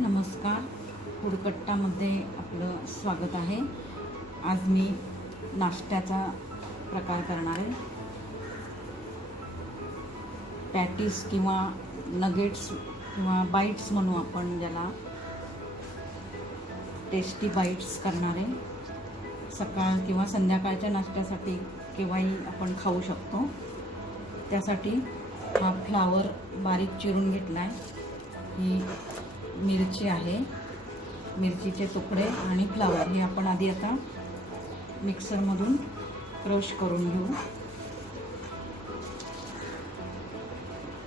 नमस्कार. फूडकट्टामध्ये आपलं स्वागत आहे. आज मी नाश्त्याचा प्रकार करणार आहे. पॅटीस किंवा नगेट्स किंवा बाईट्स म्हणू आपण ज्याला. टेस्टी बाईट्स करणार आहे. सकाळ किंवा संध्याकाळच्या नाश्त्यासाठी केव्हाही आपण खाऊ शकतो. त्यासाठी हा फ्लावर बारीक चिरून घेतला आहे ही मिरची आहे. मिरचीचे तुकडे आणि फ्लावर हे आपण आधी आता मिक्सरमधून क्रश करून घेऊ.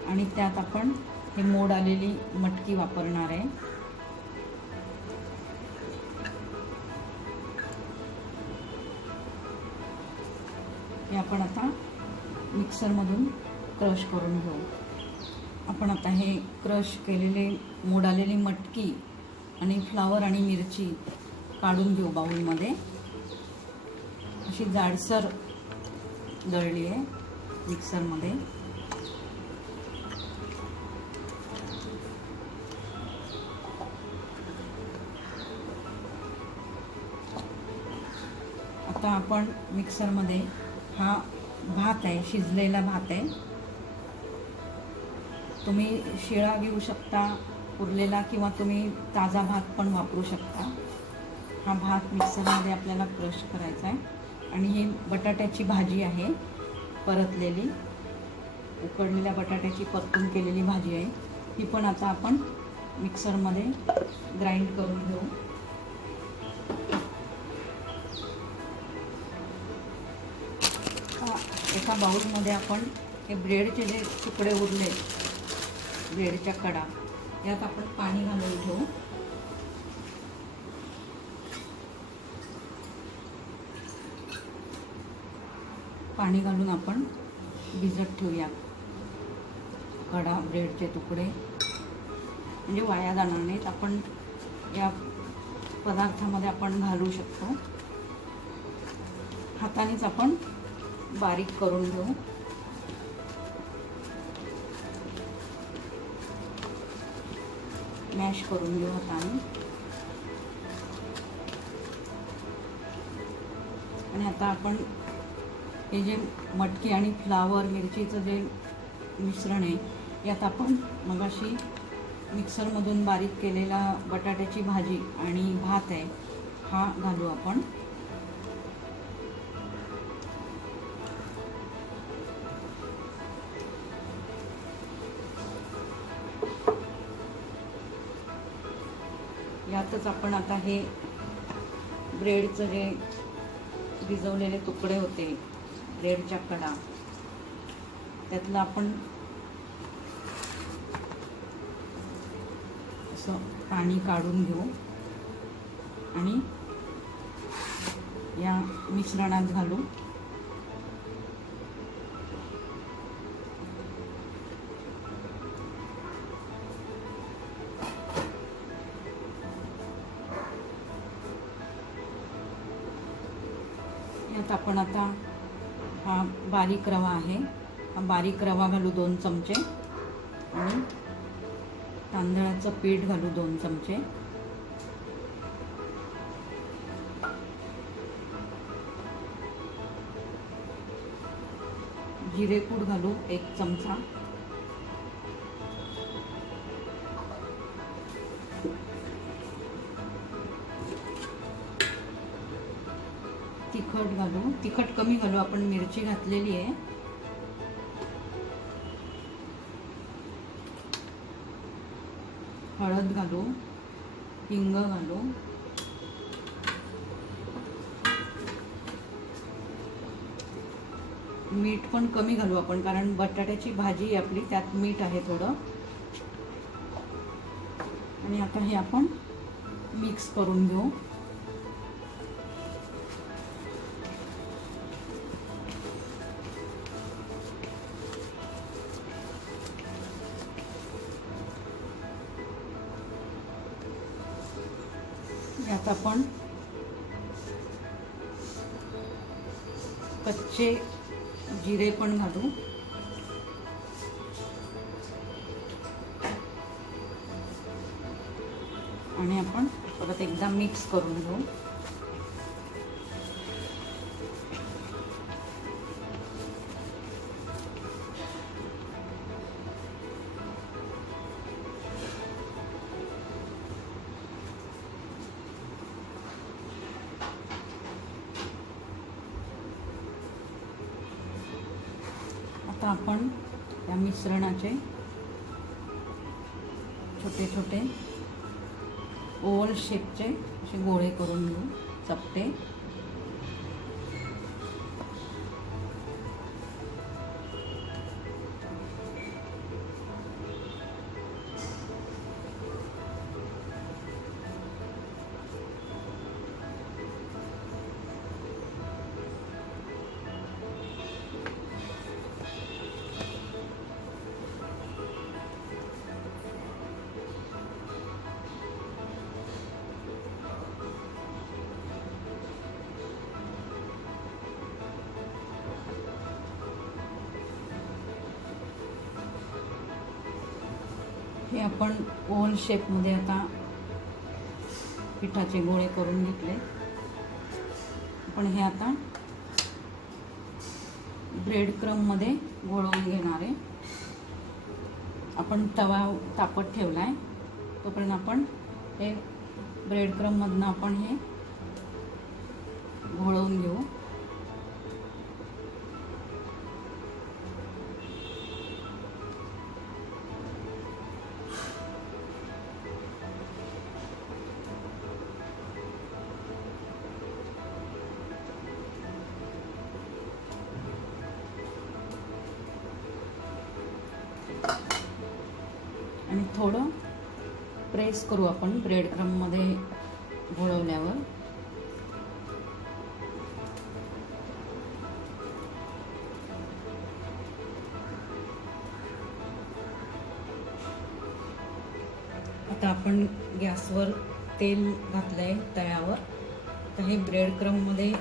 आणि त्यात आपण हे मोड आलेली मटकी वापरणार आहे. हे आपण आता मिक्सरमधून क्रश करून घेऊ. आपण आता हे क्रश केलेले मोडालेली मटकी आणि फ्लावर आणि मिरची काढून घेऊ बाऊलमध्ये अशी जाडसर दळली आहे मिक्सरमध्ये. आता आपण मिक्सरमध्ये हा भात आहे शिजलेला भात आहे. तुम्ही शिळा घेऊ शकता उरलेला किंवा तुम्ही ताजा भात पण वापरू शकता. हा भात मिक्सरमध्ये आपल्याला क्रश करायचा आहे. आणि ही बटाट्याची भाजी आहे परतलेली. उकडलेल्या बटाट्याची परतून केलेली भाजी आहे. ती पण आता आपण मिक्सरमध्ये ग्राइंड करून घेऊ. एका बाऊलमध्ये आपण हे ब्रेडचे जे तुकडे उरले ब्रेडच्या कडा. यात आपण पाणी घालून ठेवू पाणी घालून आपण भिजत ठेवूया. कडा ब्रेडचे तुकडे. म्हणजे वाया जाणार नाहीत. आपण या पदार्थामध्ये आपण घालू शकतो. हातानेच आपण बारीक करून घेऊ. मॅश करून घेऊ हाताने आणि आता आपण हे जे मटकी आणि फ्लावर मिरचीचं जे मिश्रण आहे यात आपण मगाशी मिक्सरमधून बारीक केलेला बटाट्याची भाजी आणि भात आहे हा घालू आपण. यातच आपण आता हे ब्रेडचं जे भिजवलेले तुकडे होते ब्रेडच्या कडा त्यातलं आपण असं पाणी काढून घेऊ. आणि या मिश्रणात घालू. यात आपण आता हा बारीक रवा आहे. हा बारीक रवा घालू दोन चमचे. आणि तांदळाचं पीठ घालू दोन चमचे. जिरेपूड घालू एक चमचा. तिखट घालू. तिखट कमी घालू. आपण मिरची घातलेली आहे. हळद घालू. हिंग घालू. मीठ पण कमी घालू आपण कारण बटाट्याची भाजी आहे आपली त्यात मीठ आहे थोडं. आणि आता हे आपण मिक्स करून घेऊ. यात आपण कच्चे जिरे पण घालू. आणि आपण परत एकदा मिक्स करून घेऊ. आता आपण या मिश्रणाचे छोटे छोटे ओवल शेपचे असे गोळे करून घेऊ चपटे. आपण ओल शेपमध्ये आता पिठाचे गोळे करून घेतले. आपण हे आता ब्रेड क्रममध्ये गोळवून घेणार आहे. आपण तवा तापत ठेवला आहे तोपर्यंत आपण हे ब्रेड क्रममधनं आपण हे घोळवून घेऊ. थोडं प्रेस करू आपण ब्रेड क्रममध्ये घोळवल्यावर. आता आपण गॅसवर तेल घातलं आहे तळ्यावर. तर हे ब्रेड क्रममध्ये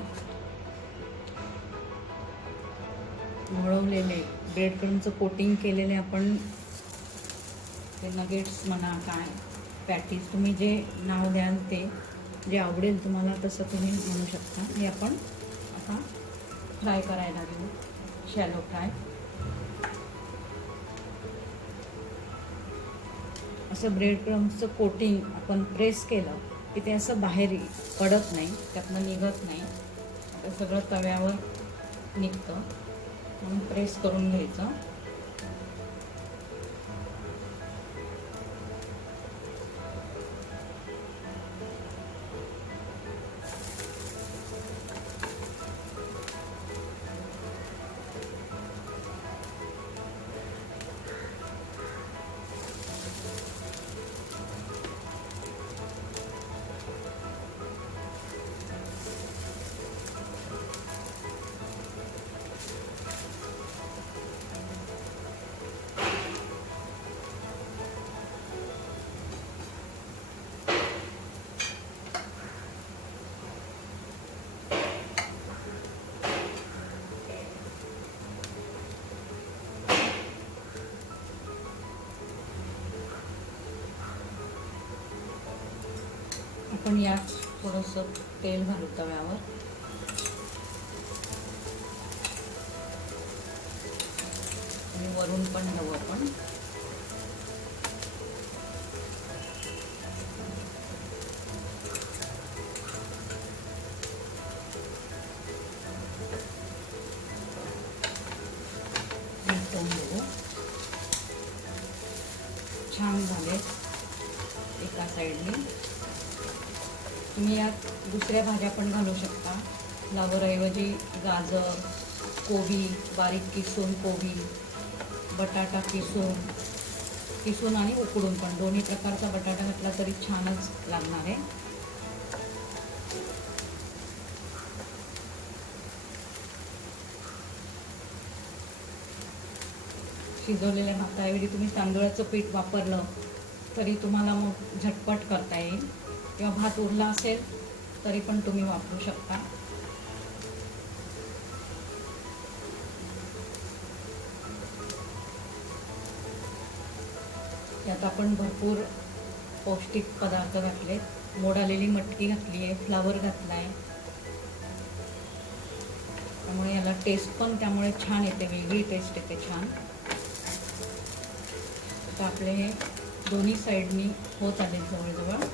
घोळवलेले ब्रेड क्रमचं कोटिंग केलेले आपण ते नगेट्स म्हणा काय पॅटीज तुम्ही जे नाव द्याल ते जे आवडेल तुम्हाला तसं तुम्ही म्हणू शकता. हे आपण आता फ्राय करायला घेऊ. शॅलो फ्राय असं ब्रेड क्रम्सचं कोटिंग आपण प्रेस केलं की ते असं बाहेर पडत नाही त्यातनं निघत नाही. ते सगळं तव्यावर निघतं. म्हणून प्रेस करून घ्यायचं. आपण यात थोडंसं तेल घालू तव्यावर. आणि वरून पण घेऊ आपण. छान झाले एका साईडने तुम्ही यात दुसऱ्या भाज्या पण घालू शकता. फ्लावरऐवजी गाजर कोबी बारीक किसून कोबी बटाटा किसून किसून आणि उकडून पण. दोन्ही प्रकारचा बटाटा घातला तरी छानच लागणार आहे. शिजवलेल्या भाताऐवजी तुम्ही तांदूळाचं पीठ वापरलं तरी तुम्हाला मग झटपट करता येईल. किंवा भात उरला असेल तरी पण तुम्ही वापरू शकता. त्यात आपण भरपूर पौष्टिक पदार्थ घातले. मोड आलेली मटकी घातली आहे फ्लावर घातला आहे. त्यामुळे याला टेस्ट पण त्यामुळे छान येते वेगळी टेस्ट येते छान. तर आपले हे दोन्ही साईडनी होत आले जवळजवळ.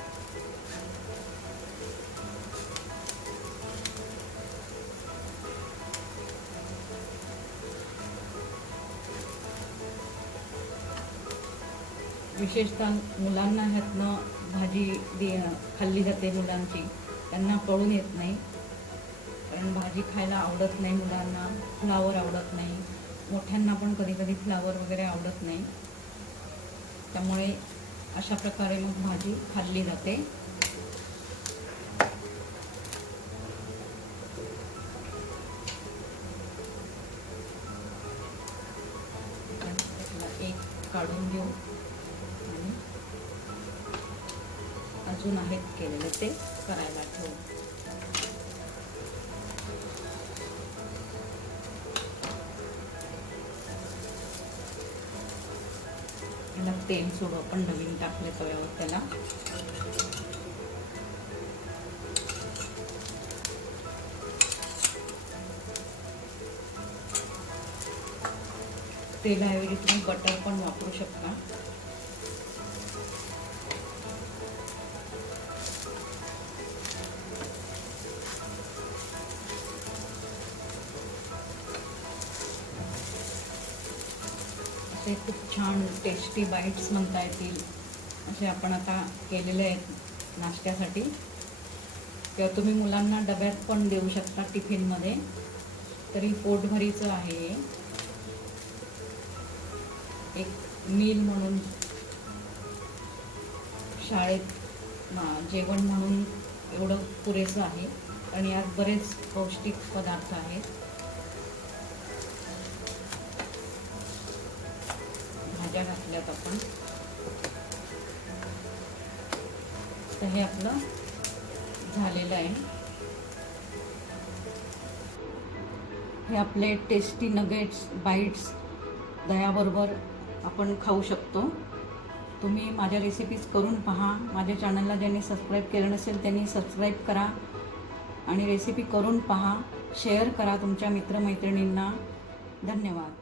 विशेषतः मुलांना ह्यातनं भाजी दे खाल्ली जाते मुलांची. त्यांना कळून येत नाही. कारण भाजी खायला आवडत नाही मुलांना. फ्लावर आवडत नाही. मोठ्यांना पण कधी कधी फ्लावर वगैरे आवडत नाही. त्यामुळे अशा प्रकारे मग भाजी खाल्ली जाते. एक काढून घेऊ. ते करायला ठेवू त्याला तेल सोडू आपण नवीन टाकले तव्यावर त्याला. तेलाऐवजी तुम्ही बटर पण वापरू शकता. असे खूप छान टेस्टी बाईट्स म्हणता येतील. असे आपण आता केलेले आहेत नाश्त्यासाठी. किंवा तुम्ही मुलांना डब्यात पण देऊ शकता टिफिनमध्ये. तरी पोटभरीचं आहे. एक मील म्हणून शाळेत जेवण म्हणून एवढं पुरेसं आहे. आणि यात बरेच पौष्टिक पदार्थ आहेत. मिरच्या घातल्यात आपण. तर हे आपलं झालेलं आहे. हे आपले टेस्टी नगेट्स बाईट्स दह्याबरोबर आपण खाऊ शकतो. तुम्ही माझ्या रेसिपीज करून पहा. माझ्या चॅनलला ज्यांनी सबस्क्राईब केलं नसेल त्यांनी सबस्क्राईब करा. आणि रेसिपी करून पहा. शेअर करा तुमच्या मित्रमैत्रिणींना. धन्यवाद.